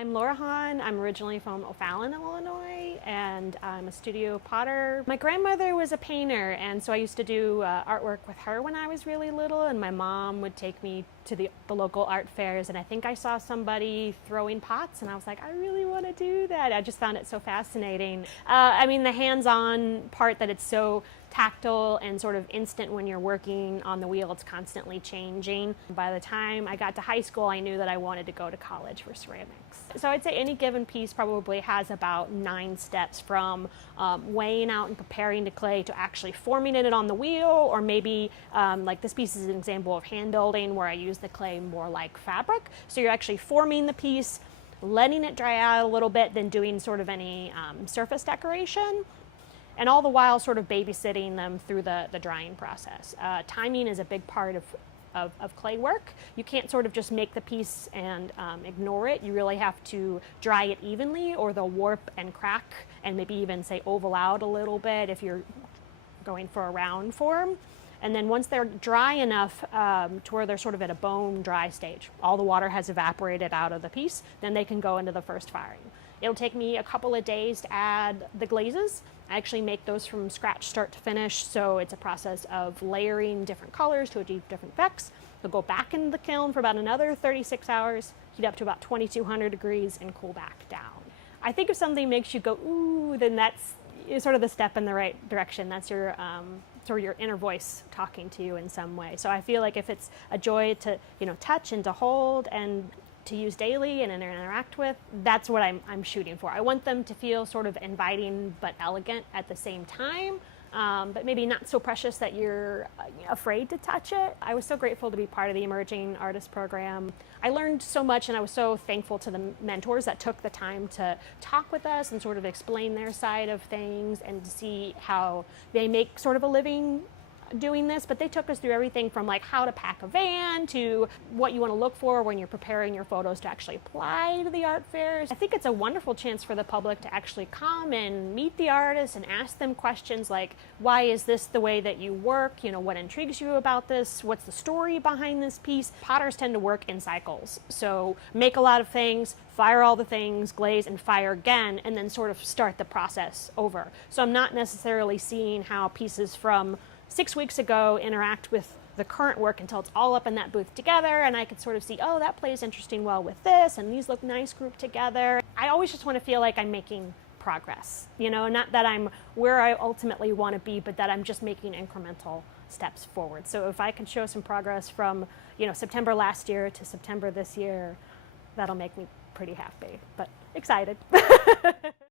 I'm Laura Hohn. I'm originally from O'Fallon, Illinois, and I'm a studio potter. My grandmother was a painter, and so I used to do artwork with her when I was really little, and my mom would take me to the local art fairs, and I think I saw somebody throwing pots, and I was like, I really want to do that. I just found it so fascinating. I mean, the hands-on part, that it's so tactile and sort of instant when you're working on the wheel. It's constantly changing. By the time I got to high school, I knew that I wanted to go to college for ceramics. So I'd say any given piece probably has about 9 steps, from weighing out and preparing the clay to actually forming it on the wheel, or maybe like this piece is an example of hand building where I use the clay more like fabric. So you're actually forming the piece, letting it dry out a little bit, then doing sort of any surface decoration, and all the while sort of babysitting them through the drying process. Timing is a big part of clay work. You can't sort of just make the piece and ignore it. You really have to dry it evenly, or they'll warp and crack, and maybe even say oval out a little bit if you're going for a round form. And then once they're dry enough to where they're sort of at a bone dry stage, all the water has evaporated out of the piece, then they can go into the first firing. It'll take me a couple of days to add the glazes. I actually make those from scratch, start to finish, so it's a process of layering different colors to achieve different effects. They'll go back into the kiln for about another 36 hours, heat up to about 2200 degrees, and cool back down. I think if something makes you go, ooh, then that's sort of the step in the right direction. That's your sort of your inner voice talking to you in some way. So I feel like if it's a joy to touch and to hold and to use daily and interact with, that's what I'm shooting for. I want them to feel sort of inviting but elegant at the same time, but maybe not so precious that you're afraid to touch it. I was so grateful to be part of the Emerging Artist Program. I learned so much, and I was so thankful to the mentors that took the time to talk with us and sort of explain their side of things and to see how they make sort of a living doing this. But they took us through everything from like how to pack a van to what you want to look for when you're preparing your photos to actually apply to the art fairs. I think it's a wonderful chance for the public to actually come and meet the artists and ask them questions like, why is this the way that you work? What intrigues you about this? What's the story behind this piece? Potters tend to work in cycles. So make a lot of things, fire all the things, glaze, and fire again, and then sort of start the process over. So I'm not necessarily seeing how pieces from 6 weeks ago interact with the current work until it's all up in that booth together, and I could sort of see, oh, that plays interesting well with this, and these look nice grouped together. I always just want to feel like I'm making progress, not that I'm where I ultimately want to be, but that I'm just making incremental steps forward. So if I can show some progress from September last year to September this year, that'll make me pretty happy, but excited.